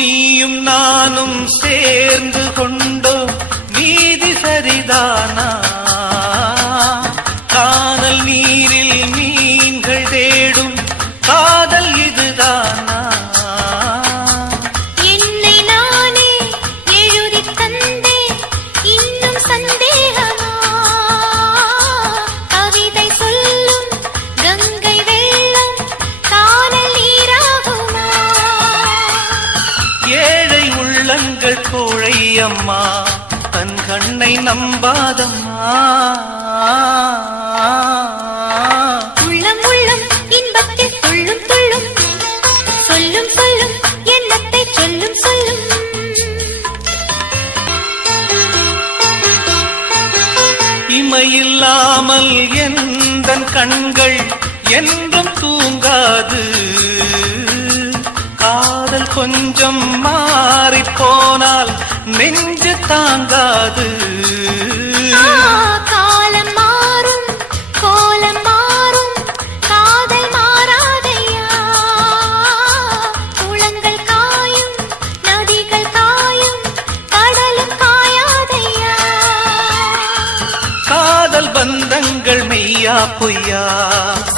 நீயும் நானும் சேர்ந்து கொண்டோம் நீதி சரிதானா? கானல் நீரில் மீன்கள் தேடும் காதல் இதுதானா? என்னை நானே எழுதி தந்தே இன்னும் சந்தேகமா? கவிதை சொல்லும் கங்கை வெள்ளம் கானல் நீராகுமா? ஏழை உள்ளங்கள் கோழை அம்மா தன் கண்ணை நம்பாதம்மா. உள்ளம் உள்ளம் இன்பத்தில் துள்ளும் துள்ளும் சொல்லும் சொல்லும் எண்ணத்தை சொல்லும் சொல்லும். இமையில்லாமல் எந்தன் கண்கள் என்றும் தூங்காது. காதல் கொஞ்சம் மாறிப்போனால் நெஞ்சு தாங்காது. காலம் மாறும் கோலம் மாறும் காதல் மாறாதையா? குளங்கள் காயும் நதிகள் காயும் கடலும் காயாதையா? காதல் பந்தங்கள் மெய்யா பொய்யா?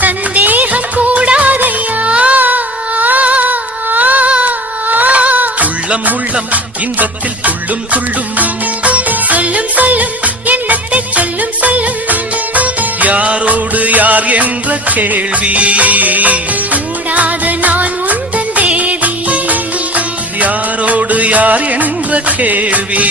சந்தேகம் கூடாதையா? உள்ளம் உள்ளம் இன்பத்தில் துள்ளும் துள்ளும் சொல்லும் சொல்லும் எண்ணத்தை சொல்லும் சொல்லும். யாரோடு யார் என்ற கேள்வி கூடாது நான் உந்தன் தேவி. யாரோடு யார் என்ற கேள்வி